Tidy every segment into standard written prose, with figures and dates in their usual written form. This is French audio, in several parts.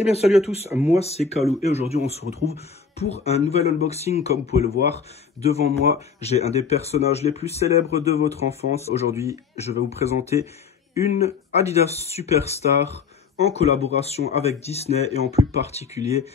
Eh bien salut à tous, moi c'est Kalou et aujourd'hui on se retrouve pour un nouvel unboxing. Comme vous pouvez le voir devant moi, j'ai un des personnages les plus célèbres de votre enfance. Aujourd'hui je vais vous présenter une Adidas Superstar en collaboration avec Disney et en plus particulier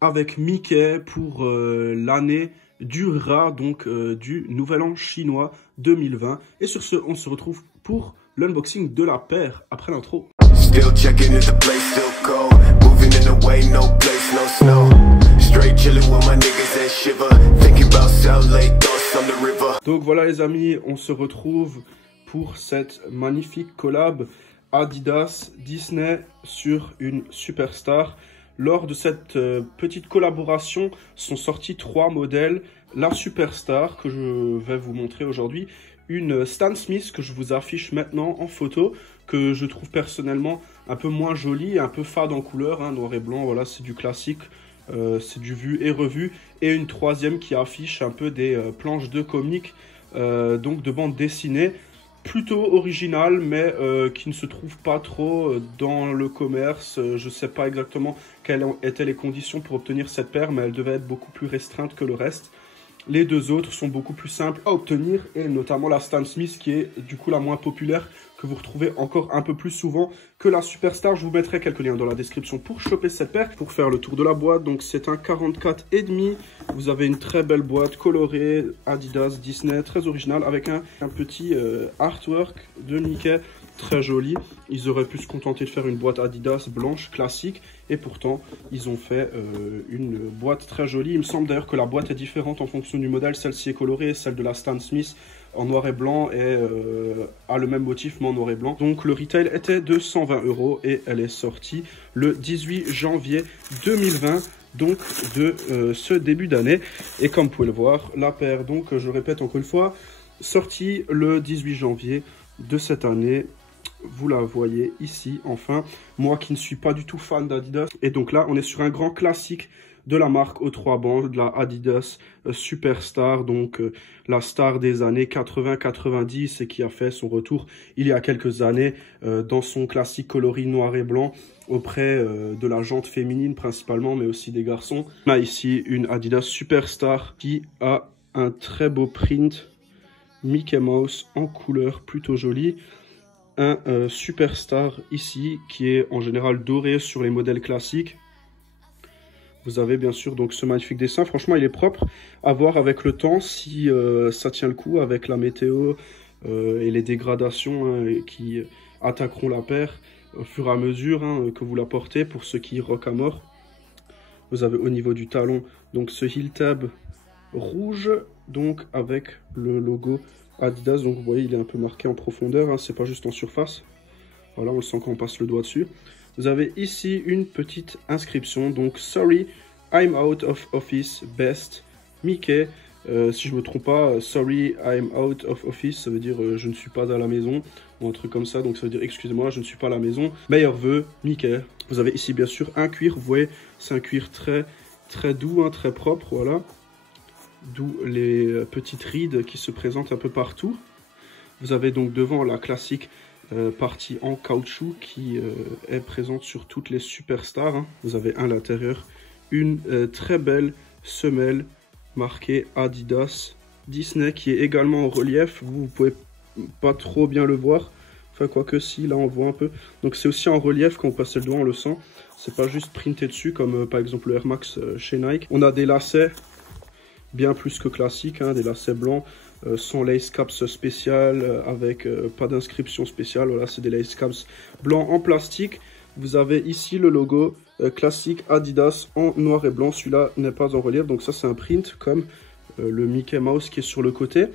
avec Mickey pour l'année du rat, donc du nouvel an chinois 2020. Et sur ce, on se retrouve pour l'unboxing de la paire après l'intro. Still checking if the place still cold. Moving in the way, no place, no snow. Straight chilling with my niggas and shiver. Thinking about South Lake, thoughts on the river. Donc voilà les amis, on se retrouve pour cette magnifique collab Adidas Disney sur une Superstar. Lors de cette petite collaboration sont sortis 3 modèles. La Superstar que je vais vous montrer aujourd'hui, une Stan Smith que je vous affiche maintenant en photo, que je trouve personnellement un peu moins jolie, un peu fade en couleur, hein, noir et blanc, voilà, c'est du classique, c'est du vu et revu. Et une troisième qui affiche un peu des planches de comics, donc de bande dessinée, plutôt originale, mais qui ne se trouve pas trop dans le commerce. Je ne sais pas exactement quelles étaient les conditions pour obtenir cette paire, mais elle devait être beaucoup plus restreinte que le reste. Les deux autres sont beaucoup plus simples à obtenir, et notamment la Stan Smith qui est du coup la moins populaire, que vous retrouvez encore un peu plus souvent que la Superstar. Je vous mettrai quelques liens dans la description pour choper cette paire. Pour faire le tour de la boîte, donc c'est un 44,5. Vous avez une très belle boîte colorée, Adidas, Disney, très originale, avec un petit artwork de Mickey. Très joli. Ils auraient pu se contenter de faire une boîte Adidas blanche classique, et pourtant ils ont fait une boîte très jolie. Il me semble d'ailleurs que la boîte est différente en fonction du modèle. Celle-ci est colorée, celle de la Stan Smith en noir et blanc et a le même motif mais en noir et blanc. Donc le retail était de 120 € et elle est sortie le 18 janvier 2020. Donc de ce début d'année. Et comme vous pouvez le voir, la paire, donc je répète encore une fois, sortie le 18 janvier de cette année. Vous la voyez ici, enfin, moi qui ne suis pas du tout fan d'Adidas. Et donc là, on est sur un grand classique de la marque aux 3 bandes, la Adidas Superstar, donc la star des années 80-90 et qui a fait son retour il y a quelques années dans son classique coloris noir et blanc auprès de la gente féminine principalement, mais aussi des garçons. On a ici une Adidas Superstar qui a un très beau print Mickey Mouse en couleur plutôt jolie. Un Superstar ici qui est en général doré sur les modèles classiques. Vous avez bien sûr donc ce magnifique dessin. Franchement il est propre, à voir avec le temps si ça tient le coup avec la météo et les dégradations qui attaqueront la paire au fur et à mesure que vous la portez, pour ceux qui rock à mort. Vous avez au niveau du talon donc ce heel tab rouge, donc avec le logo Adidas. Donc vous voyez il est un peu marqué en profondeur, c'est pas juste en surface. Voilà, on le sent quand on passe le doigt dessus. Vous avez ici une petite inscription, donc sorry I'm out of office, best Mickey. Si je me trompe pas, sorry I'm out of office, ça veut dire je ne suis pas à la maison, ou un truc comme ça. Donc ça veut dire excusez-moi, je ne suis pas à la maison, meilleurs vœux Mickey. Vous avez ici bien sûr un cuir, vous voyez c'est un cuir très doux, très propre, voilà. D'où les petites rides qui se présentent un peu partout. Vous avez donc devant la classique partie en caoutchouc qui est présente sur toutes les Superstars. Vous avez à l'intérieur une très belle semelle marquée Adidas Disney qui est également en relief. Vous pouvez pas trop bien le voir. Enfin, quoique si, là on voit un peu. Donc c'est aussi en relief, quand on passe le doigt on le sent. C'est pas juste printé dessus comme par exemple le Air Max chez Nike. On a des lacets bien plus que classique, des lacets blancs sans lace caps spécial, avec pas d'inscription spéciale. Voilà, c'est des lace caps blancs en plastique. Vous avez ici le logo classique Adidas en noir et blanc. Celui-là n'est pas en relief, donc ça c'est un print comme le Mickey Mouse qui est sur le côté,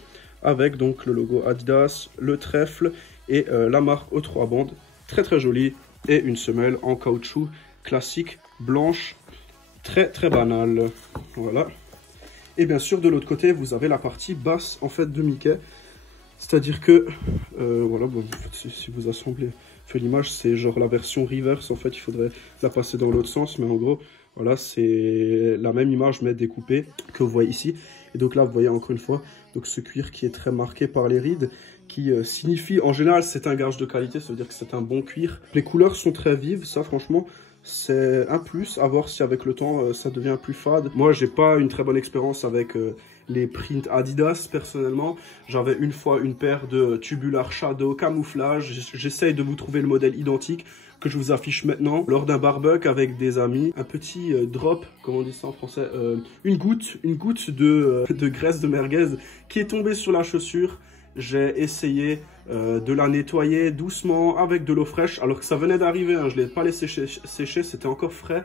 avec donc le logo Adidas, le trèfle et la marque aux 3 bandes. Très joli, et une semelle en caoutchouc classique blanche, très banale. Voilà. Et bien sûr de l'autre côté vous avez la partie basse en fait de Mickey, c'est à dire que voilà, bon, si vous assemblez l'image, c'est genre la version reverse. En fait il faudrait la passer dans l'autre sens, mais en gros voilà, c'est la même image mais découpée que vous voyez ici. Et donc là vous voyez encore une fois donc ce cuir qui est très marqué par les rides, qui signifie en général c'est un gage de qualité, ça veut dire que c'est un bon cuir. Les couleurs sont très vives, ça franchement c'est un plus, à voir si avec le temps ça devient plus fade. Moi j'ai pas une très bonne expérience avec les prints Adidas personnellement. J'avais une fois une paire de Tubular Shadow camouflage. J'essaye de vous trouver le modèle identique que je vous affiche maintenant lors d'un barbecue avec des amis. Un petit drop, comment on dit ça en français, une goutte de graisse de merguez qui est tombée sur la chaussure. J'ai essayé de la nettoyer doucement avec de l'eau fraîche, alors que ça venait d'arriver, hein, je ne l'ai pas laissé sécher, c'était encore frais.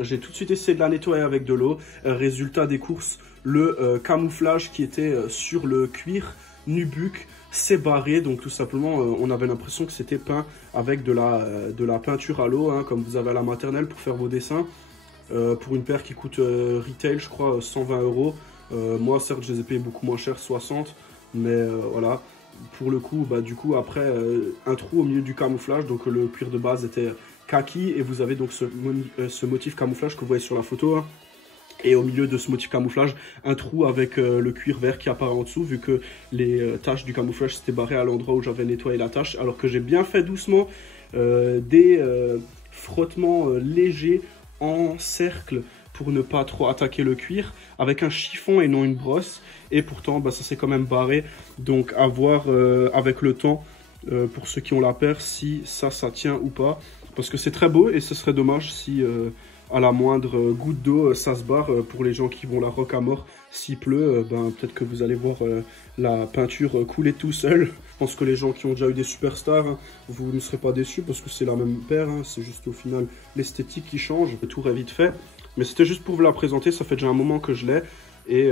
J'ai tout de suite essayé de la nettoyer avec de l'eau. Résultat des courses, le camouflage qui était sur le cuir nubuck s'est barré. Donc tout simplement, on avait l'impression que c'était peint avec de la peinture à l'eau, hein, comme vous avez à la maternelle pour faire vos dessins. Pour une paire qui coûte retail, je crois, 120 €. Moi, certes, je les ai payés beaucoup moins cher, 60. Mais voilà, pour le coup, du coup, après, un trou au milieu du camouflage. Donc le cuir de base était kaki. Et vous avez donc ce motif camouflage que vous voyez sur la photo, hein. Et au milieu de ce motif camouflage, un trou avec le cuir vert qui apparaît en dessous, vu que les taches du camouflage s'étaient barrées à l'endroit où j'avais nettoyé la tache. Alors que j'ai bien fait doucement des frottements légers en cercle pour ne pas trop attaquer le cuir, avec un chiffon et non une brosse. Et pourtant, ça s'est quand même barré. Donc à voir avec le temps, pour ceux qui ont la paire, si ça tient ou pas. Parce que c'est très beau et ce serait dommage si... à la moindre goutte d'eau, ça se barre. Pour les gens qui vont la rock à mort, s'il pleut, peut-être que vous allez voir la peinture couler tout seul. Je pense que les gens qui ont déjà eu des superstars, hein, vous ne serez pas déçus parce que c'est la même paire, hein. C'est juste au final l'esthétique qui change. Le tour est vite fait. Mais c'était juste pour vous la présenter, ça fait déjà un moment que je l'ai. Et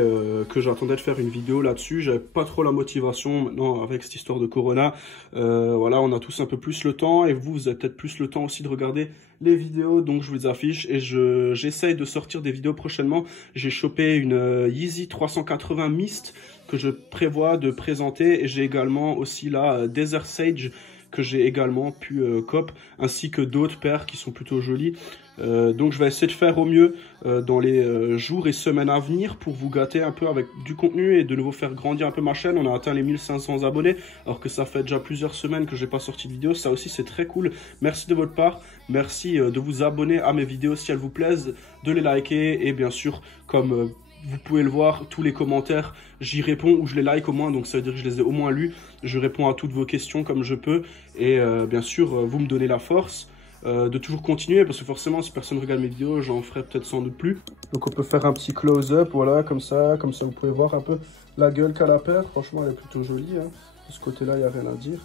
que j'attendais de faire une vidéo là-dessus. J'avais pas trop la motivation maintenant avec cette histoire de Corona. Voilà, on a tous un peu plus le temps et vous avez peut-être plus le temps aussi de regarder les vidéos. Donc je vous les affiche et j'essaye de sortir des vidéos prochainement. J'ai chopé une Yeezy 380 Mist que je prévois de présenter et j'ai également aussi la Desert Sage que j'ai également pu cop, ainsi que d'autres paires qui sont plutôt jolies. Donc je vais essayer de faire au mieux dans les jours et semaines à venir pour vous gâter un peu avec du contenu et de nouveau faire grandir un peu ma chaîne. On a atteint les 1500 abonnés alors que ça fait déjà plusieurs semaines que j'ai pas sorti de vidéo. Ça aussi c'est très cool. Merci de votre part. Merci de vous abonner à mes vidéos si elles vous plaisent, de les liker et bien sûr comme... vous pouvez le voir, tous les commentaires, j'y réponds ou je les like au moins, donc ça veut dire que je les ai au moins lus. Je réponds à toutes vos questions comme je peux et bien sûr, vous me donnez la force de toujours continuer parce que forcément, si personne regarde mes vidéos, j'en ferai peut-être sans doute plus. Donc on peut faire un petit close-up, voilà, comme ça vous pouvez voir un peu la gueule qu'a la paire. Franchement, elle est plutôt jolie, hein. De ce côté-là, il n'y a rien à dire.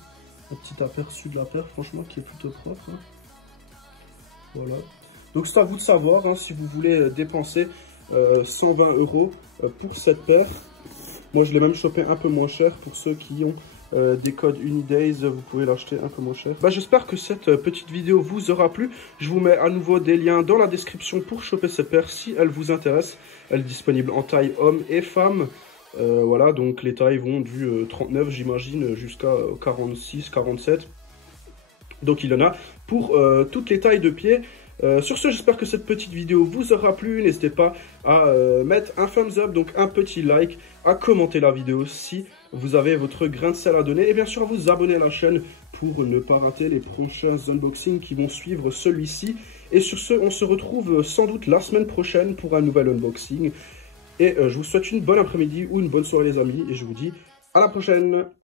Un petit aperçu de la paire, franchement, qui est plutôt propre, hein. Voilà. Donc c'est à vous de savoir, hein, si vous voulez dépenser 120 € pour cette paire. Moi je l'ai même chopé un peu moins cher. Pour ceux qui ont des codes Unidays, vous pouvez l'acheter un peu moins cher. J'espère que cette petite vidéo vous aura plu. Je vous mets à nouveau des liens dans la description pour choper cette paire si elle vous intéresse. Elle est disponible en taille homme et femme. Voilà, donc les tailles vont du 39 j'imagine jusqu'à 46, 47. Donc il y en a pour toutes les tailles de pieds. Sur ce, j'espère que cette petite vidéo vous aura plu. N'hésitez pas à mettre un thumbs up, donc un petit like, à commenter la vidéo si vous avez votre grain de sel à donner. Et bien sûr, à vous abonner à la chaîne pour ne pas rater les prochains unboxings qui vont suivre celui-ci. Et sur ce, on se retrouve sans doute la semaine prochaine pour un nouvel unboxing. Et je vous souhaite une bonne après-midi ou une bonne soirée les amis. Et je vous dis à la prochaine.